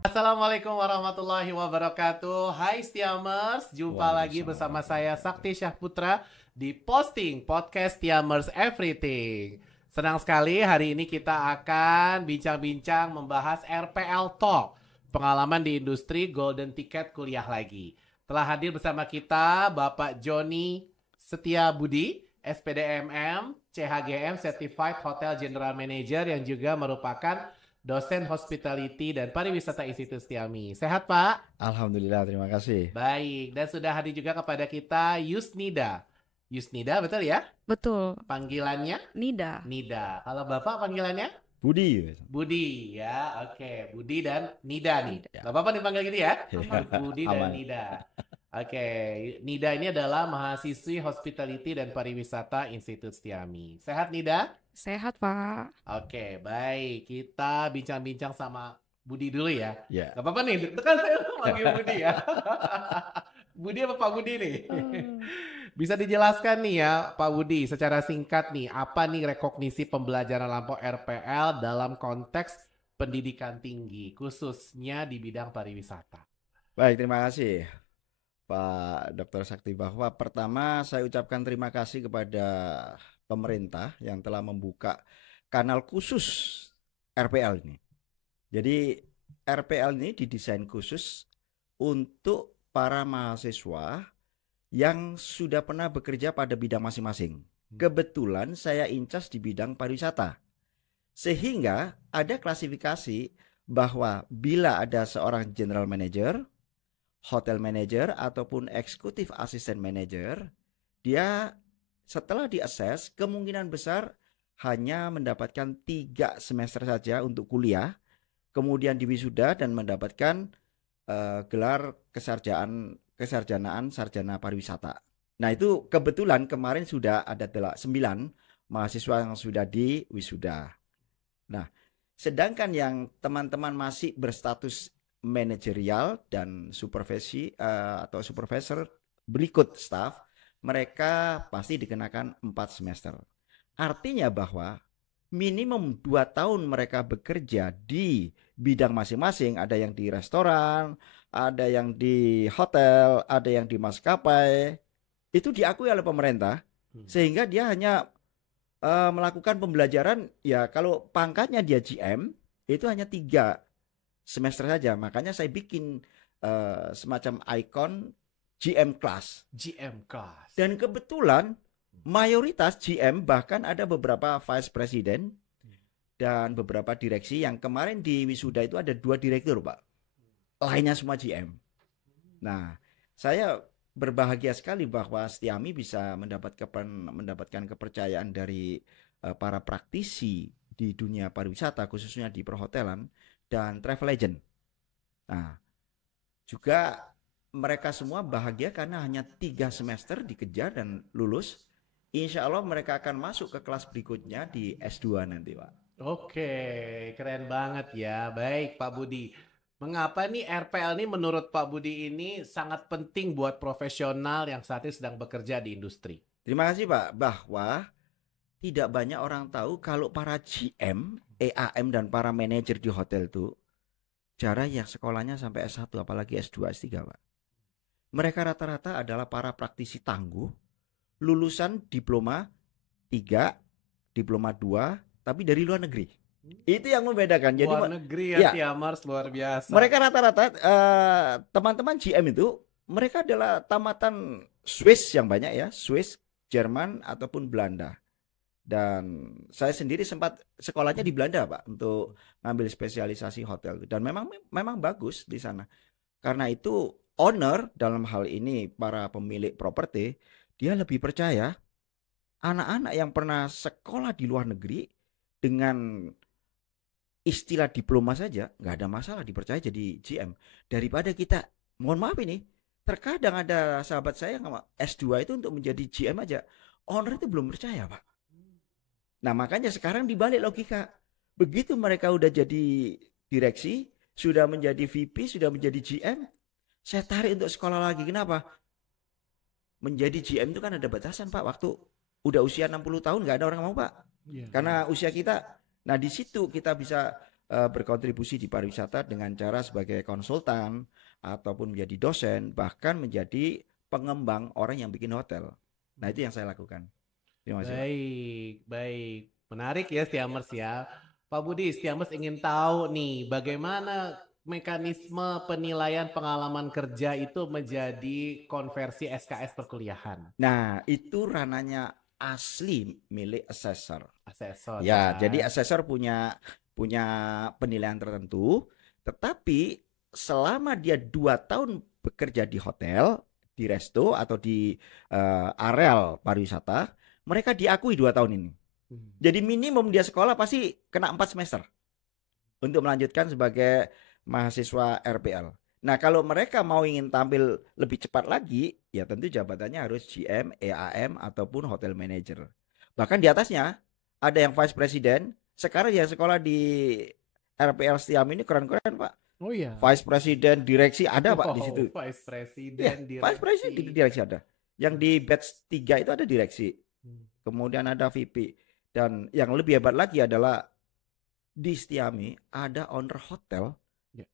Assalamualaikum warahmatullahi wabarakatuh. Hai Stiamers, jumpa lagi Waalaikumsalam bersama saya warahmatullahi Sakti wabarakatuh. Syahputra di Posting Podcast Stiamers Everything. Senang sekali hari ini kita akan bincang-bincang membahas RPL Talk, pengalaman di industri Golden Ticket kuliah lagi. Telah hadir bersama kita Bapak Joni Setia Budi, SPDMM, CHGM Certified Hotel General Manager yang juga merupakan dosen hospitality dan pariwisata Institut Stiami. Sehat, Pak? Alhamdulillah, terima kasih. Baik, dan sudah hadir juga kepada kita Yusnida. Yusnida, betul ya? Betul, Panggilannya Nida. Nida. Kalau Bapak panggilannya? Budi. Budi, ya. Oke, Budi dan Nida nih. Nida. Gak apa-apa dipanggil gini ya? Aman. Budi dan Aman. Nida. Oke, Nida ini adalah mahasiswi hospitality dan pariwisata Institut Stiami. Sehat, Nida? Sehat, Pak. Oke, baik. Kita bincang-bincang sama Budi dulu ya. Ya, Gak apa-apa nih, itu kan saya manggil Budi ya. Budi apa Pak Budi nih? Bisa dijelaskan nih ya Pak Budi secara singkat nih, apa nih rekognisi pembelajaran lampau RPL dalam konteks pendidikan tinggi, khususnya di bidang pariwisata. baik, terima kasih Pak Dr. Sakti, bahwa pertama saya ucapkan terima kasih kepada pemerintah yang telah membuka kanal khusus RPL ini. Jadi RPL ini didesain khusus untuk para mahasiswa yang sudah pernah bekerja pada bidang masing-masing. Kebetulan saya incas di bidang pariwisata. Sehingga ada klasifikasi bahwa bila ada seorang general manager, hotel manager ataupun eksekutif asisten manager, dia setelah diakses kemungkinan besar hanya mendapatkan 3 semester saja untuk kuliah, kemudian diwisuda dan mendapatkan gelar kesarjanaan sarjana pariwisata. Nah, itu kebetulan kemarin sudah ada 9 mahasiswa yang sudah diwisuda. Nah, sedangkan yang teman-teman masih berstatus manajerial dan supervisi atau supervisor berikut staff, mereka pasti dikenakan 4 semester. Artinya bahwa minimum 2 tahun mereka bekerja di bidang masing-masing, ada yang di restoran, ada yang di hotel, ada yang di maskapai, itu diakui oleh pemerintah, sehingga dia hanya melakukan pembelajaran, ya kalau pangkatnya dia GM, itu hanya 3 semester saja. Makanya saya bikin semacam ikon GM class. GM Class. Dan kebetulan mayoritas GM, bahkan ada beberapa vice president dan beberapa direksi yang kemarin di wisuda itu ada 2 direktur, Pak. Lainnya semua GM. Nah, saya berbahagia sekali bahwa Stiami bisa mendapatkan kepercayaan dari para praktisi di dunia pariwisata, khususnya di perhotelan dan travel agent. Nah, juga mereka semua bahagia karena hanya 3 semester dikejar dan lulus. Insya Allah mereka akan masuk ke kelas berikutnya di S2 nanti, Pak. Oke, keren banget ya. Baik Pak Budi. Mengapa nih RPL ini menurut Pak Budi ini sangat penting buat profesional yang saat ini sedang bekerja di industri? Terima kasih, Pak, bahwa tidak banyak orang tahu kalau para GM, EAM dan para manajer di hotel itu jarang yang sekolahnya sampai S1 apalagi S2, S3, Pak. Mereka rata-rata adalah para praktisi tangguh, lulusan diploma 3, diploma 2, tapi dari luar negeri. Itu yang membedakan. Jadi Luar negeri ya, ya, Stiamers luar biasa. mereka rata-rata teman-teman GM itu mereka adalah tamatan Swiss yang banyak ya, Swiss, Jerman ataupun Belanda. Dan saya sendiri sempat sekolahnya di Belanda, Pak, untuk ngambil spesialisasi hotel. Dan memang bagus di sana. Karena itu owner dalam hal ini para pemilik properti, dia lebih percaya anak-anak yang pernah sekolah di luar negeri dengan istilah diploma saja nggak ada masalah dipercaya jadi GM, daripada kita, mohon maaf ini, terkadang ada sahabat saya yang S2 itu untuk menjadi GM aja owner itu belum percaya, Pak. Nah, makanya sekarang dibalik logika, begitu mereka udah jadi direksi, sudah menjadi VP, sudah menjadi GM, saya tarik untuk sekolah lagi. Kenapa? Menjadi GM itu kan ada batasan, Pak. Waktu udah usia 60 tahun nggak ada orang mau, Pak. Karena usia kita. Nah, di situ kita bisa berkontribusi di pariwisata dengan cara sebagai konsultan ataupun menjadi dosen, bahkan menjadi pengembang orang yang bikin hotel. Nah, itu yang saya lakukan. Terima kasih, Pak. Baik, baik. Menarik ya Stiamers ya. Pak Budi, Stiamers ingin tahu nih bagaimana mekanisme penilaian pengalaman kerja itu menjadi konversi SKS perkuliahan. Nah, itu rananya asli milik assessor. Asesor Ya, ya jadi kan. assessor punya punya penilaian tertentu, tetapi selama dia 2 tahun bekerja di hotel, di resto atau di areal pariwisata, mereka diakui 2 tahun ini. Hmm. Jadi minimum dia sekolah pasti kena 4 semester untuk melanjutkan sebagai mahasiswa RPL. Nah, kalau mereka mau ingin tampil lebih cepat lagi, ya tentu jabatannya harus GM, EAM, ataupun hotel manager. Bahkan di atasnya ada yang vice president. Sekarang yang sekolah di RPL Setiam ini keren-keren, Pak. Oh iya. Vice president, direksi ada, Pak, di situ. Wow, Vice Iya, Presiden, vice president direksi. direksi ada. Yang di batch 3 itu ada direksi. Hmm. Kemudian ada VP. Dan yang lebih hebat lagi adalah di Setiami ada owner hotel Ya.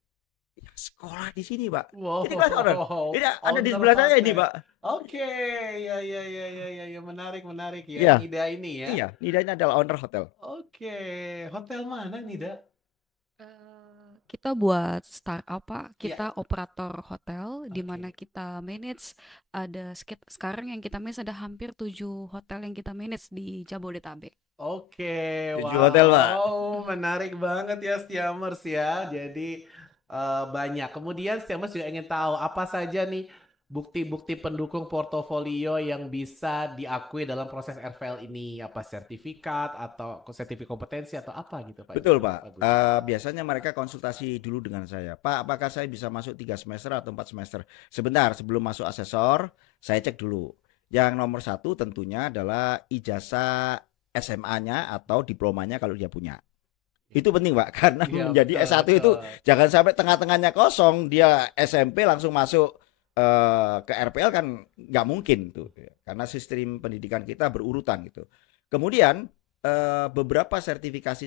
yang sekolah di sini, Pak. Wow, Ini kelas owner. Ini ada di owner sebelah saya ini, hotel. Pak. Oke, ya, menarik ya. Iya, Nida ini ya. iya. Nida ini adalah owner hotel. Oke, hotel mana Nida? Kita buat startup, Pak. Ya. Kita operator hotel di Oke. mana kita manage sekarang yang kita manage ada hampir 7 hotel yang kita manage di Jabodetabek. Oke, 7 hotel, Pak. Menarik banget ya Stiamers ya. Jadi banyak. Kemudian Stiamers juga ingin tahu apa saja nih bukti-bukti pendukung portofolio yang bisa diakui dalam proses RVL ini, apa sertifikat atau sertifikat kompetensi atau apa gitu Pak? Betul, Pak. Budi? Biasanya mereka konsultasi dulu dengan saya. Pak, apakah saya bisa masuk 3 semester atau 4 semester? Sebentar, sebelum masuk asesor, saya cek dulu. Yang nomor 1 tentunya adalah ijazah SMA-nya atau diplomanya kalau dia punya. Itu penting, Pak, karena Iya, menjadi betul, S1 itu betul. jangan sampai tengah-tengahnya kosong, dia SMP langsung masuk ke RPL kan nggak mungkin tuh, karena sistem pendidikan kita berurutan gitu. Kemudian beberapa sertifikasi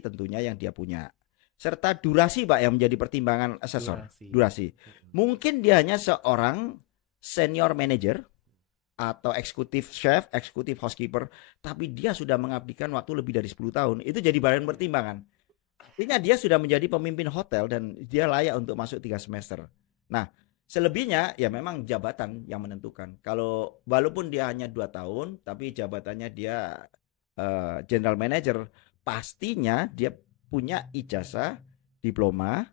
tentunya yang dia punya, serta durasi, Pak, yang menjadi pertimbangan asesor. Durasi. Mungkin dia hanya seorang senior manager atau eksekutif chef, eksekutif housekeeper, tapi dia sudah mengabdikan waktu lebih dari 10 tahun. Itu jadi bahan pertimbangan. Artinya dia sudah menjadi pemimpin hotel dan dia layak untuk masuk 3 semester. Nah, selebihnya ya memang jabatan yang menentukan. Kalau walaupun dia hanya 2 tahun, tapi jabatannya dia general manager, pastinya dia punya ijazah diploma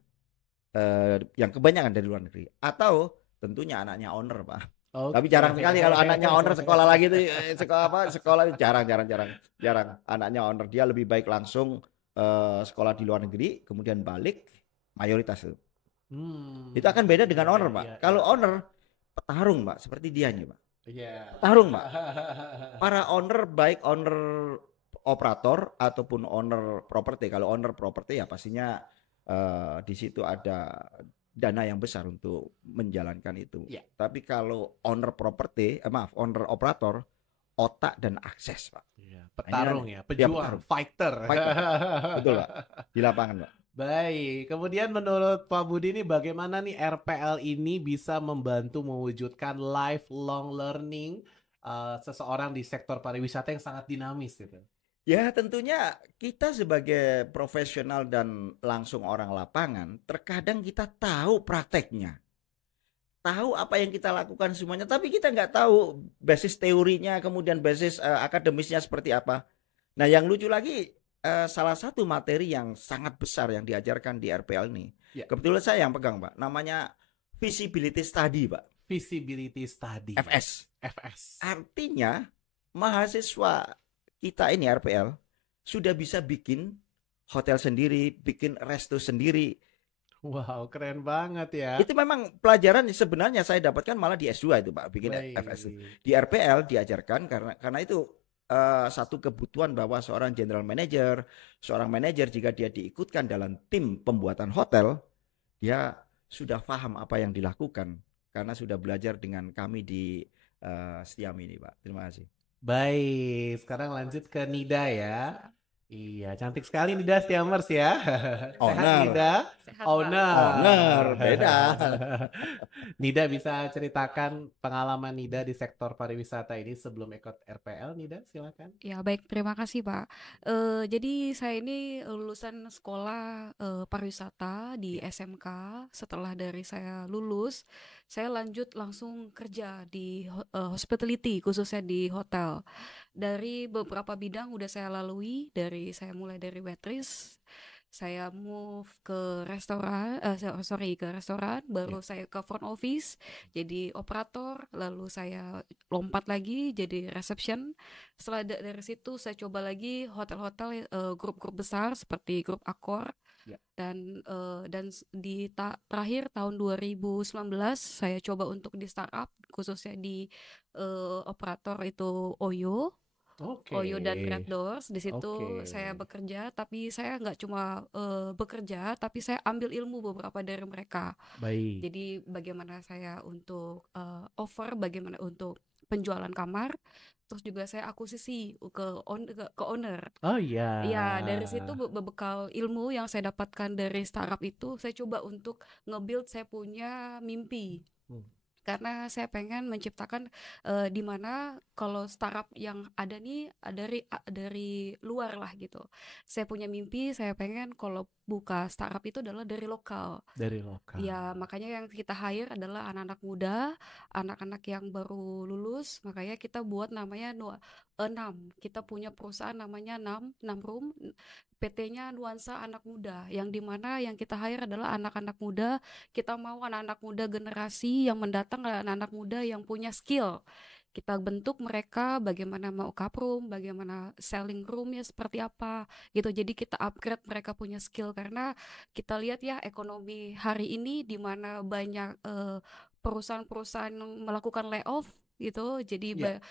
yang kebanyakan dari luar negeri. Atau tentunya anaknya owner, Pak. Okay. Tapi jarang sekali kalau anaknya owner sekolah lagi tuh sekolah jarang anaknya owner. Dia lebih baik langsung sekolah di luar negeri kemudian balik, mayoritas itu. Itu akan beda dengan owner, Pak. Kalau owner petarung, Pak, seperti dia nih, Pak. Petarung, Pak. Para owner, baik owner operator ataupun owner properti. Kalau owner properti ya pastinya di situ ada dana yang besar untuk menjalankan itu. Yeah. Tapi kalau owner properti, owner operator, otak dan akses, Pak. Yeah. Petarung ya, pejuang, fighter. Betul, Pak. Di lapangan, Pak. Baik, kemudian menurut Pak Budi ini bagaimana nih RPL ini bisa membantu mewujudkan lifelong learning seseorang di sektor pariwisata yang sangat dinamis gitu? Ya tentunya kita sebagai profesional dan langsung orang lapangan, terkadang kita tahu prakteknya. Tahu apa yang kita lakukan semuanya, tapi kita nggak tahu basis teorinya, kemudian basis akademisnya seperti apa. Nah yang lucu lagi, salah satu materi yang sangat besar yang diajarkan di RPL ini, kebetulan saya yang pegang, Pak, namanya Feasibility Study, Pak. Feasibility Study. FS. Artinya mahasiswa kita ini RPL sudah bisa bikin hotel sendiri, bikin resto sendiri. Wow, keren banget ya. Itu memang pelajaran sebenarnya saya dapatkan malah di S2 itu, Pak, bikin FS. Di RPL diajarkan karena itu satu kebutuhan bahwa seorang general manager, seorang manajer jika dia diikutkan dalam tim pembuatan hotel, dia sudah paham apa yang dilakukan karena sudah belajar dengan kami di Setiam ini, Pak. Terima kasih. Baik, sekarang lanjut ke Nida ya. Iya, cantik sekali Nida Stiamers ya. Sehat Owner, Nida? Sehat, Pak. owner, beda. Nida bisa ceritakan pengalaman Nida di sektor pariwisata ini sebelum ikut RPL, Nida, silakan. Ya, baik, terima kasih, Pak. Jadi saya ini lulusan sekolah pariwisata di Ya. SMK. Setelah dari saya lulus, saya lanjut langsung kerja di hospitality, khususnya di hotel. Dari beberapa bidang udah saya lalui, saya mulai dari waitress, saya move ke restoran, ke restoran, baru Ya. saya ke front office, jadi operator, lalu saya lompat lagi jadi reception. Setelah dari situ saya coba lagi hotel-hotel, grup-grup besar seperti grup Accor, Ya. terakhir tahun 2019 saya coba untuk di startup, khususnya di operator itu Oke. Oyo dan Red Doors. Di Oke. situ saya bekerja, tapi saya nggak cuma bekerja, tapi saya ambil ilmu beberapa dari mereka. Baik. Jadi bagaimana saya untuk bagaimana untuk penjualan kamar, terus juga saya akuisisi ke owner. Oh iya. Ya, dari situ berbekal ilmu yang saya dapatkan dari startup itu, saya coba untuk nge-build saya punya mimpi. Hmm. Karena saya pengen menciptakan di mana kalau startup yang ada nih dari luar lah gitu. Saya punya mimpi, saya pengen kalau buka startup itu adalah dari lokal. Dari lokal. Ya, makanya yang kita hire adalah anak-anak muda, anak-anak yang baru lulus. Makanya kita buat namanya Enam. Kita punya perusahaan namanya Enam Room. PT-nya Nuansa Anak Muda, yang dimana yang kita hire adalah anak-anak muda. Kita mau anak-anak muda generasi yang mendatang adalah anak-anak muda yang punya skill. Kita bentuk mereka bagaimana mau room, bagaimana selling roomnya seperti apa gitu. Jadi kita upgrade mereka punya skill, karena kita lihat ya ekonomi hari ini di mana banyak perusahaan-perusahaan yang melakukan layoff gitu. Jadi Ya.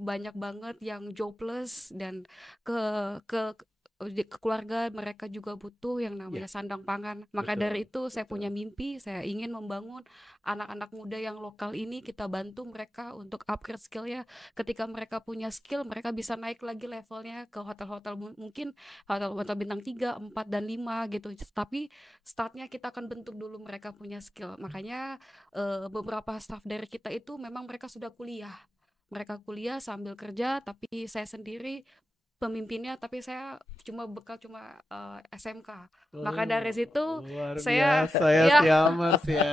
banyak banget yang jobless, dan ke ke ke keluarga mereka juga butuh yang namanya Ya. sandang pangan. Maka Betul. dari itu saya Betul. punya mimpi, saya ingin membangun anak-anak muda yang lokal ini. Kita bantu mereka untuk upgrade skillnya. Ketika mereka punya skill, mereka bisa naik lagi levelnya ke hotel-hotel, mungkin hotel-hotel bintang 3, 4, dan 5 gitu. Tapi startnya kita akan bentuk dulu mereka punya skill. Makanya beberapa staff dari kita itu memang mereka sudah kuliah. Mereka kuliah sambil kerja, tapi saya sendiri pemimpinnya, tapi saya cuma SMK. Maka dari situ Luar saya biasa ya ya Stiamers ya.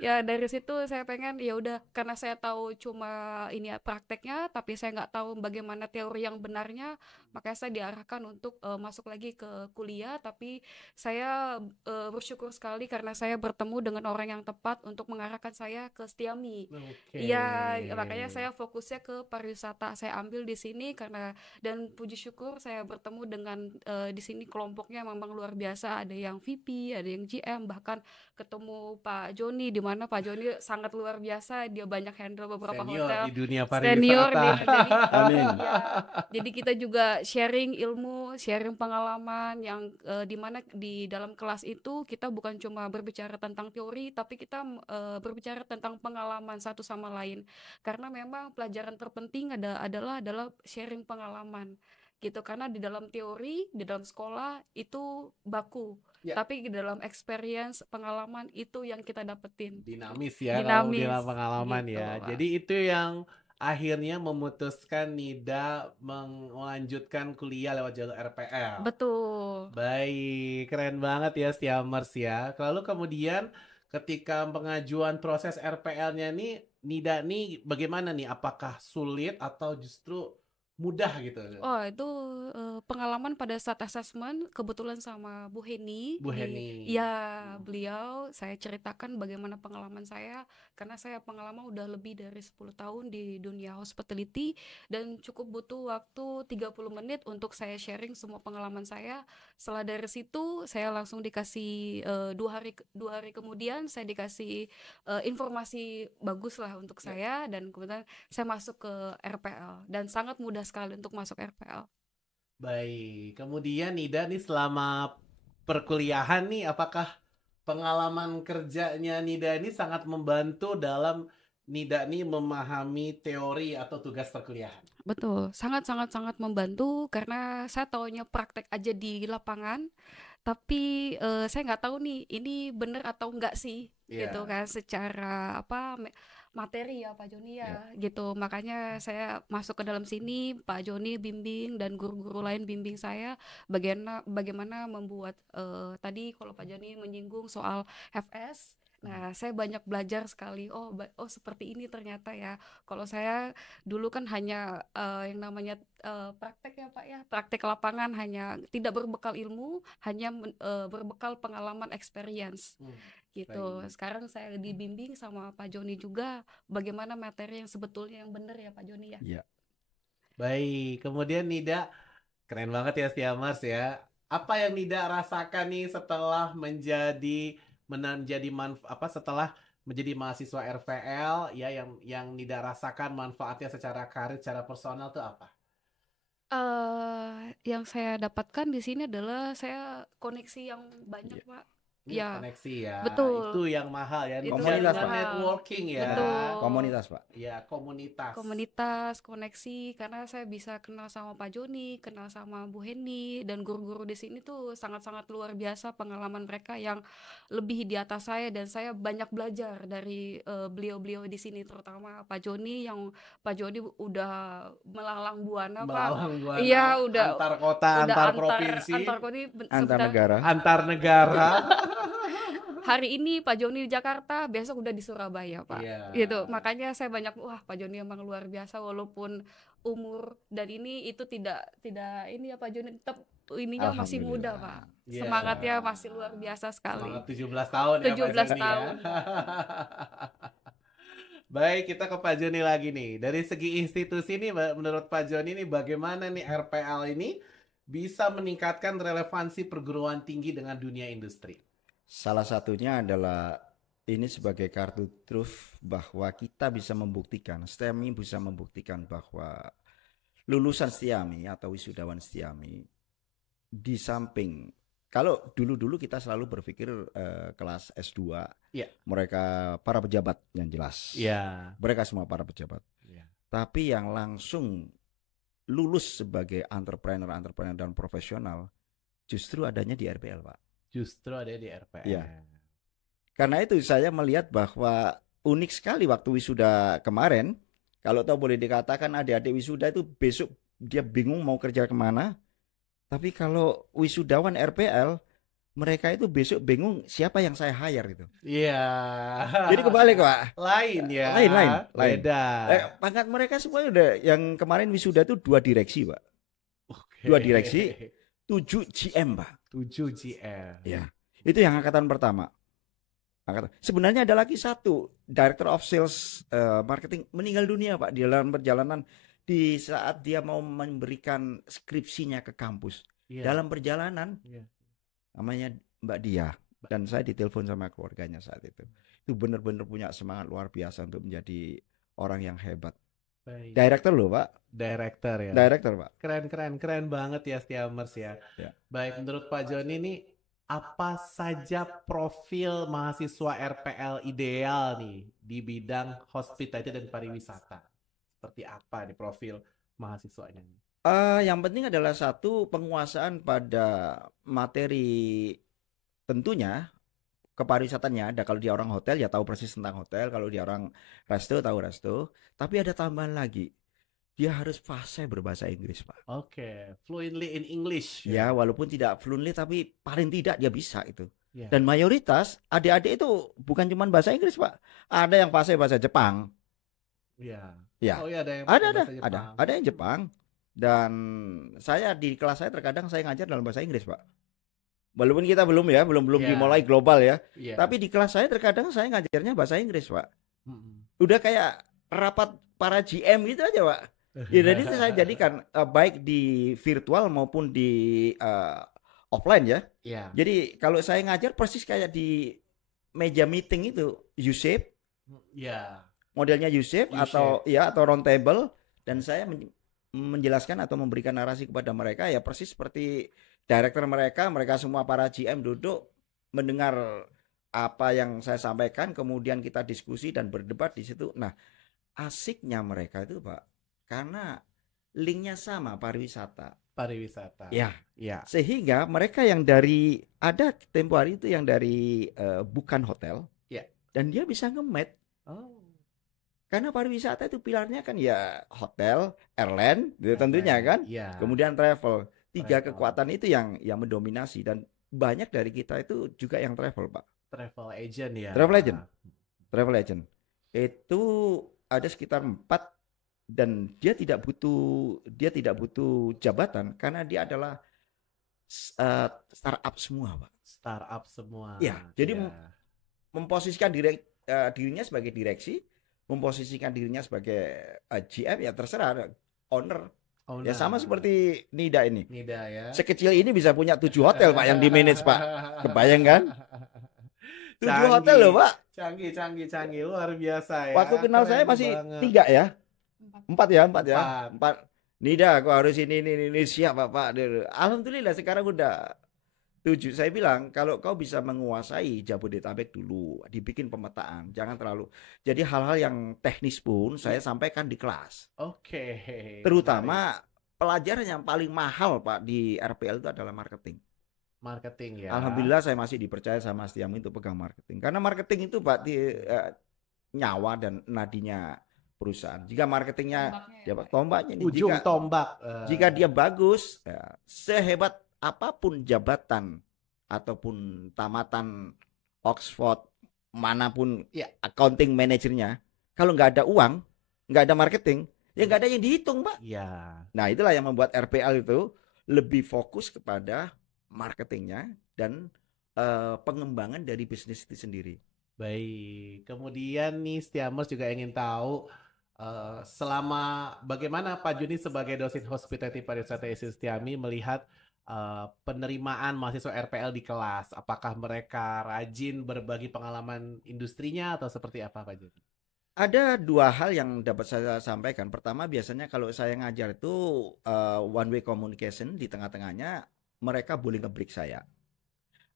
ya dari situ saya pengen, ya udah, karena saya tahu cuma ini ya prakteknya, tapi saya nggak tahu bagaimana teori yang benarnya, makanya saya diarahkan untuk masuk lagi ke kuliah. Tapi saya bersyukur sekali karena saya bertemu dengan orang yang tepat untuk mengarahkan saya ke Stiami. Oke. Iya, makanya saya fokusnya ke pariwisata. Saya ambil di sini karena, dan puji syukur saya bertemu dengan di sini kelompoknya memang luar biasa. Ada yang VP, ada yang GM, bahkan ketemu Pak Joni, di mana Pak Joni sangat luar biasa. Dia banyak handle beberapa Senior hotel, di dunia senior pariwisata. Amin. jadi kita juga sharing ilmu, sharing pengalaman yang di mana di dalam kelas itu kita bukan cuma berbicara tentang teori, tapi kita berbicara tentang pengalaman satu sama lain. Karena memang pelajaran terpenting adalah sharing pengalaman gitu. Karena di dalam teori, di dalam sekolah itu baku, Ya. tapi di dalam experience, pengalaman itu yang kita dapetin. Dinamis ya kalau di Dinamis dalam pengalaman gitu, ya. Pak. Jadi itu yang akhirnya memutuskan Nida melanjutkan kuliah lewat jalur RPL. Betul. Baik, keren banget ya Stiamers ya. Lalu kemudian ketika pengajuan proses RPL-nya nih, Nida nih bagaimana nih? Apakah sulit atau justru mudah gitu? Oh, itu pengalaman pada saat assessment kebetulan sama Bu Heni. Bu Heni. Ya, beliau saya ceritakan bagaimana pengalaman saya, karena saya pengalaman udah lebih dari 10 tahun di dunia hospitality, dan cukup butuh waktu 30 menit untuk saya sharing semua pengalaman saya. Setelah dari situ saya langsung dikasih 2 hari kemudian saya dikasih informasi bagus lah untuk saya, dan kemudian saya masuk ke RPL, dan sangat mudah sekali untuk masuk RPL. Baik, kemudian Nida nih selama perkuliahan nih, apakah pengalaman kerjanya Nida ini sangat membantu dalam Nida nih memahami teori atau tugas perkuliahan. Betul, sangat membantu karena saya taunya praktek aja di lapangan, tapi saya nggak tahu nih ini bener atau enggak sih, gitu Iya. kan, secara apa materi ya Pak Joni ya, gitu. Makanya saya masuk ke dalam sini, Pak Joni bimbing dan guru-guru lain bimbing saya bagaimana membuat tadi kalau Pak Joni menyinggung soal FS. Nah, saya banyak belajar sekali. Oh, seperti ini ternyata ya. Kalau saya dulu kan hanya yang namanya praktek ya Pak ya, praktek lapangan, hanya tidak berbekal ilmu, hanya berbekal pengalaman experience gitu. Baik. Sekarang saya dibimbing sama Pak Joni juga bagaimana materi yang sebetulnya yang benar ya Pak Joni ya. Iya. Baik, kemudian Nida, keren banget ya Stiamers ya. Apa yang Nida rasakan nih setelah setelah menjadi mahasiswa RPL ya, yang Nida rasakan manfaatnya secara karir, secara personal tuh apa? Yang saya dapatkan di sini adalah saya koneksi yang banyak Pak. Ya, Koneksi ya, itu betul. yang mahal ya. Itu Komunitas, Jaringan Pak. networking ya. Betul. Komunitas, Pak. Ya, Komunitas, koneksi, karena saya bisa kenal sama Pak Joni, kenal sama Bu Hendy, dan guru-guru di sini tuh sangat-sangat luar biasa pengalaman mereka yang lebih di atas saya, dan saya banyak belajar dari beliau-beliau di sini, terutama Pak Joni yang Pak Joni udah melalang buana Pak. Melalang buana. Iya, udah antar kota, udah antar provinsi, Antar negara. antar negara. Hari ini Pak Joni di Jakarta, besok udah di Surabaya Pak. Iya. Gitu. Makanya saya banyak, wah Pak Joni emang luar biasa, walaupun umur dan ini itu tidak ini ya Pak Joni tetap ininya masih muda Pak. Iya. Semangatnya masih luar biasa sekali. Semangat 17 tahun 17 ya Pak Joni tahun. ya. Baik, kita ke Pak Joni lagi nih. Dari segi institusi nih, menurut Pak Joni nih bagaimana nih RPL ini bisa meningkatkan relevansi perguruan tinggi dengan dunia industri? Salah satunya adalah ini sebagai kartu truf bahwa kita bisa membuktikan, STEMI bisa membuktikan bahwa lulusan STIAMI atau wisudawan STIAMI di samping, kalau dulu kita selalu berpikir kelas S2, mereka para pejabat yang jelas, mereka semua para pejabat, tapi yang langsung lulus sebagai entrepreneur dan profesional justru adanya di RPL Pak. Justru ada di RPL. Ya. Karena itu saya melihat bahwa unik sekali waktu wisuda kemarin. Kalau tahu boleh dikatakan adik-adik wisuda itu besok dia bingung mau kerja kemana. Tapi kalau wisudawan RPL, mereka itu besok bingung siapa yang saya hire itu. Iya. Jadi kebalik Pak. Lain ya. Lain. Beda. Pangkat mereka semua udah yang kemarin wisuda itu 2 direksi Pak. 2 direksi, 7 GM Pak. 7 GM. Ya, itu yang angkatan pertama. Sebenarnya ada lagi satu Director of Sales Marketing meninggal dunia Pak di dalam perjalanan di saat dia mau memberikan skripsinya ke kampus. Dalam perjalanan, namanya Mbak Dia, dan saya ditelepon sama keluarganya saat itu. Itu benar-benar punya semangat luar biasa untuk menjadi orang yang hebat. Baik. Director loh Pak. Director ya. Director Pak. Keren banget ya Stiamers ya. Baik, menurut Pak Joni ini apa saja profil mahasiswa RPL ideal nih di bidang hospitality dan pariwisata? Seperti apa nih profil mahasiswanya? Yang penting adalah satu, penguasaan pada materi, tentunya kepariwisatannya ada. Kalau dia orang hotel ya tahu persis tentang hotel, kalau dia orang resto tahu resto. Tapi ada tambahan lagi, dia harus fasih berbahasa Inggris Pak. Oke, fluently in English. Ya, walaupun tidak fluently tapi paling tidak dia bisa itu. Dan mayoritas adik-adik itu bukan cuma bahasa Inggris Pak, ada yang fasih bahasa Jepang. Ya. Ya. Oh ya, ada yang ada yang Jepang. Dan saya di kelas saya terkadang saya ngajar dalam bahasa Inggris Pak. Walaupun kita belum dimulai global ya. Tapi di kelas saya terkadang saya ngajarnya bahasa Inggris Pak. Udah kayak rapat para GM gitu aja Pak. Ya, jadi saya jadikan baik di virtual maupun di offline ya. Jadi kalau saya ngajar persis kayak di meja meeting itu U-shape. Modelnya U-shape atau round table, dan saya menjelaskan atau memberikan narasi kepada mereka ya persis seperti director mereka semua para GM duduk mendengar apa yang saya sampaikan, kemudian kita diskusi dan berdebat di situ. Nah, asiknya mereka itu Pak, karena linknya sama pariwisata. Pariwisata. Ya, Ya. sehingga mereka yang dari ada tempo hari itu yang dari bukan hotel, Ya. dan dia bisa nge-match. Oh. Karena pariwisata itu pilarnya kan ya hotel, airline, tentunya kan, Iya. kemudian travel. Tiga Travel. kekuatan itu yang mendominasi, dan banyak dari kita itu juga yang travel Pak. Travel agent ya. Travel agent itu ada sekitar 4, dan dia tidak butuh jabatan karena dia adalah startup semua Pak. Startup semua. Ya, jadi Iya. memposisikan dirinya sebagai direksi, memposisikan dirinya sebagai GM, ya terserah owner. Ya sama seperti Nida ini. Nida ya. Sekecil ini bisa punya 7 hotel Pak yang di manage Pak. Kebayang kan? 7 hotel loh Pak. Canggih, luar biasa ya. Waktu kenal saya Keren masih banget. 3 ya. 4 ya. 4. Nida, aku harus ini siap Pak. Alhamdulillah sekarang udah 7. Saya bilang kalau kau bisa menguasai Jabodetabek dulu, dibikin pemetaan, jangan terlalu. Jadi hal-hal yang teknis pun saya sampaikan di kelas. Oke. Terutama pelajaran yang paling mahal Pak di RPL itu adalah marketing. Marketing ya. Alhamdulillah saya masih dipercaya sama Mas Tiam untuk pegang marketing. Karena marketing itu Pak nyawa dan nadinya perusahaan. Jika marketingnya tombaknya ini, ujung tombak. Jika dia bagus, ya, sehebat apapun jabatan ataupun tamatan Oxford manapun accounting manajernya, kalau nggak ada uang, nggak ada marketing, ya nggak ada yang dihitung Pak. Ya. Nah itulah yang membuat RPL itu lebih fokus kepada marketingnya dan pengembangan dari bisnis itu sendiri. Baik. Kemudian nih Stiamers juga ingin tahu selama bagaimana Pak Juni sebagai dosen hospitality pariwisata Stiami melihat penerimaan mahasiswa RPL di kelas, apakah mereka rajin berbagi pengalaman industrinya atau seperti apa Pak Juni? Ada 2 hal yang dapat saya sampaikan. Pertama, biasanya kalau saya ngajar itu one way communication, di tengah-tengahnya mereka boleh nge-break saya.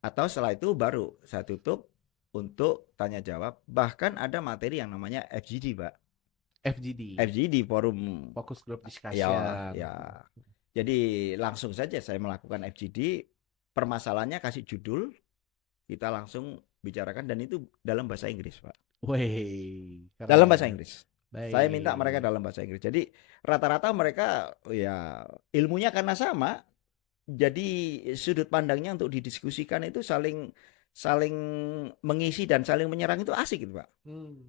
Atau setelah itu baru saya tutup untuk tanya jawab. Bahkan ada materi yang namanya FGD Pak. FGD, forum Focus Group Discussion. Ya. Jadi langsung saja saya melakukan FGD, permasalahannya kasih judul, kita langsung bicarakan, dan itu dalam bahasa Inggris Pak. Wih, dalam bahasa Inggris. Baik. Saya minta mereka dalam bahasa Inggris. Jadi rata-rata mereka ya ilmunya karena sama, jadi sudut pandangnya untuk didiskusikan itu saling mengisi dan saling menyerang itu asik gitu Pak.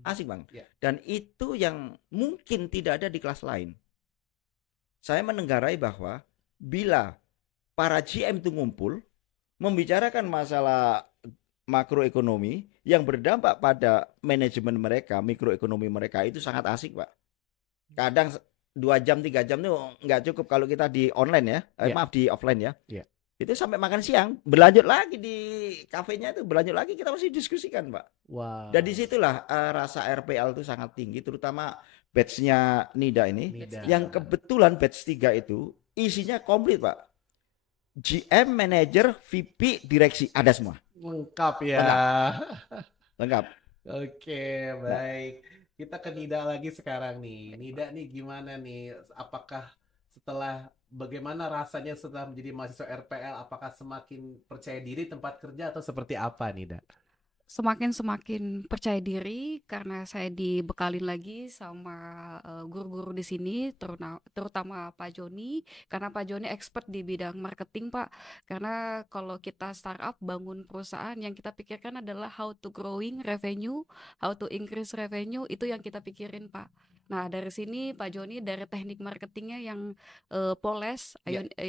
Asik Bang. Yeah. Dan itu yang mungkin tidak ada di kelas lain. Saya menenggarai bahwa bila para GM itu ngumpul membicarakan masalah makroekonomi yang berdampak pada manajemen mereka, mikroekonomi mereka, itu sangat asik Pak. Kadang 2 jam 3 jam itu nggak cukup kalau kita di online ya, maaf di offline ya. Yeah. Itu sampai makan siang, berlanjut lagi di kafenya itu, berlanjut lagi kita masih diskusikan Pak. Wow. Dan disitulah rasa RPL itu sangat tinggi, terutama batch-nya Nida ini, yang kebetulan batch 3 itu isinya komplit Pak. GM, manager, VP, direksi, ada semua. Lengkap ya. Lengkap. Oke, baik. Kita ke Nida lagi sekarang nih. Nida nih gimana nih? Apakah setelah bagaimana rasanya setelah menjadi mahasiswa RPL? Apakah semakin percaya diri tempat kerja atau seperti apa, Nida? Semakin percaya diri karena saya dibekalin lagi sama guru-guru di sini, terutama Pak Joni, karena Pak Joni expert di bidang marketing Pak. Karena kalau kita startup bangun perusahaan, yang kita pikirkan adalah how to growing revenue, how to increase revenue, itu yang kita pikirin Pak. Nah dari sini Pak Joni dari teknik marketingnya yang poles,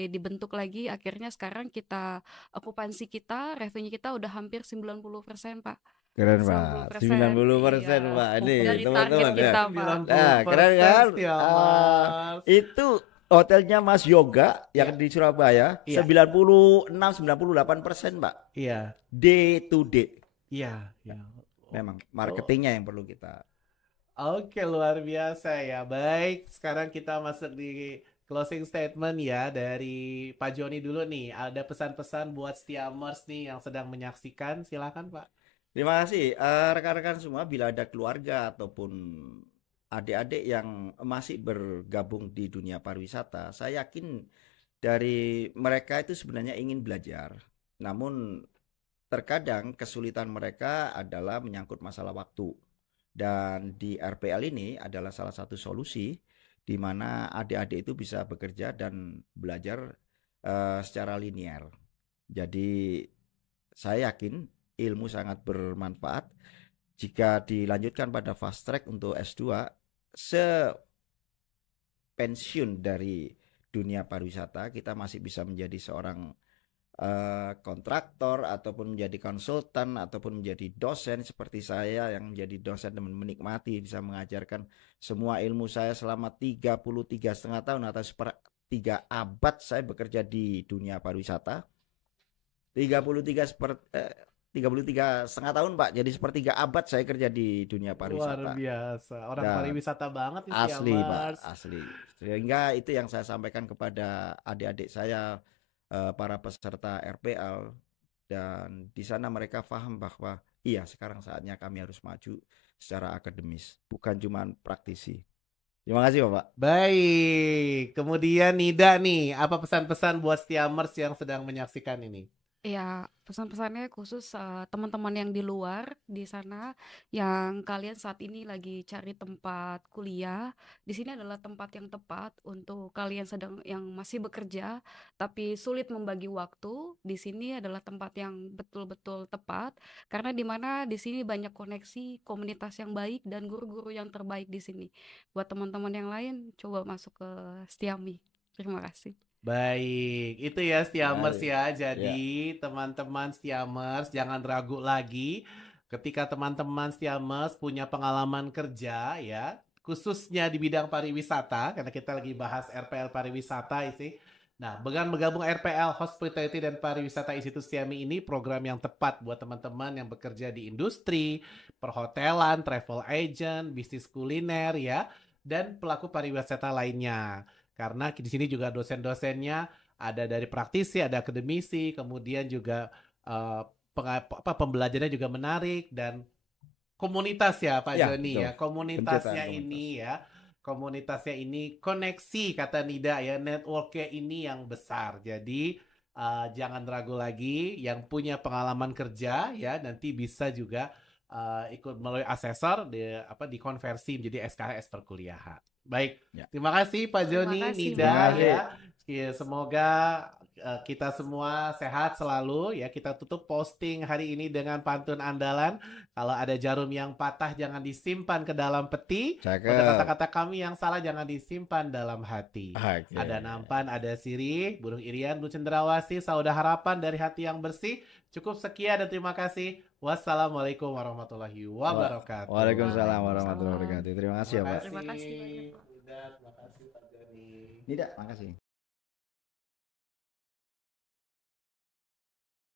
dibentuk lagi, akhirnya sekarang kita okupansi kita, revenue kita udah hampir 90% Pak. Keren Pak, 90% Pak. Ini dari teman-teman target kita Pak. Nah keren kan? Itu hotelnya Mas Yoga yang di Surabaya, 96-98% Pak. Iya. Day to day. Iya. Memang marketingnya yang perlu kita. Oke, luar biasa ya. Baik, sekarang kita masuk di closing statement ya dari Pak Joni dulu nih. Ada pesan-pesan buat Stiamers nih yang sedang menyaksikan, silakan Pak. Terima kasih. Rekan-rekan semua, bila ada keluarga ataupun adik-adik yang masih bergabung di dunia pariwisata, saya yakin dari mereka itu sebenarnya ingin belajar. Namun terkadang kesulitan mereka adalah menyangkut masalah waktu. Dan di RPL ini adalah salah satu solusi di mana adik-adik itu bisa bekerja dan belajar secara linear. Jadi saya yakin ilmu sangat bermanfaat jika dilanjutkan pada fast track untuk S2 sepensiun dari dunia pariwisata kita masih bisa menjadi seorang kontraktor ataupun menjadi konsultan ataupun menjadi dosen seperti saya yang menjadi dosen dan menikmati bisa mengajarkan semua ilmu saya selama 33,5 tahun atau 3 abad saya bekerja di dunia pariwisata. 33,5 tahun Pak, jadi sepertiga abad saya kerja di dunia Luar pariwisata biasa. Orang dan pariwisata banget nih asli Pak, Siamers. asli. Sehingga itu yang saya sampaikan kepada adik-adik saya, para peserta RPL, dan di sana mereka paham bahwa iya sekarang saatnya kami harus maju secara akademis, bukan cuma praktisi. Terima kasih Bapak. Baik. Kemudian Nida nih, apa pesan-pesan buat Stiamers yang sedang menyaksikan ini? Ya, pesan-pesannya khusus teman-teman yang di luar di sana yang kalian saat ini lagi cari tempat kuliah. Di sini adalah tempat yang tepat untuk kalian sedang yang masih bekerja tapi sulit membagi waktu. Di sini adalah tempat yang betul-betul tepat karena di mana di sini banyak koneksi, komunitas yang baik dan guru-guru yang terbaik di sini. Buat teman-teman yang lain, coba masuk ke Stiami. Terima kasih. Baik, itu ya Stiamers Baik. ya. Ya. Jadi teman-teman Stiamers jangan ragu lagi ketika teman-teman Stiamers punya pengalaman kerja ya, khususnya di bidang pariwisata karena kita lagi bahas RPL pariwisata sih. Nah, dengan bergabung RPL Hospitality dan Pariwisata Institut Stiami ini program yang tepat buat teman-teman yang bekerja di industri, perhotelan, travel agent, bisnis kuliner ya, dan pelaku pariwisata lainnya. Karena di sini juga dosen-dosennya ada dari praktisi, ada akademisi, kemudian juga eh, pembelajarannya juga menarik dan komunitas ya Pak Ya, Joni betul. ya. Komunitasnya Penciptaan komunitas. ini ya. Komunitasnya ini koneksi kata Nida ya. Networknya ini yang besar. Jadi jangan ragu lagi yang punya pengalaman kerja ya nanti bisa juga ikut melalui asesor dikonversi menjadi SKS perkuliahan. Baik, Ya. terima kasih Pak Terima Joni, kasih, Nida Terima kasih. ya. Ya, semoga kita semua sehat selalu ya. Kita tutup posting hari ini dengan pantun andalan. Kalau ada jarum yang patah jangan disimpan ke dalam peti. Ada Cakep. kata-kata kami yang salah jangan disimpan dalam hati. Oke. Ada nampan, ada sirih, burung irian, burung cendrawasih, sauda harapan dari hati yang bersih. Cukup sekian dan terima kasih. Wassalamualaikum warahmatullahi wabarakatuh. Waalaikumsalam warahmatullahi wabarakatuh. Terima kasih ya Pak. Terima kasih banyak, Pak. Nida, terima kasih Pak Joni. Tidak, makasih.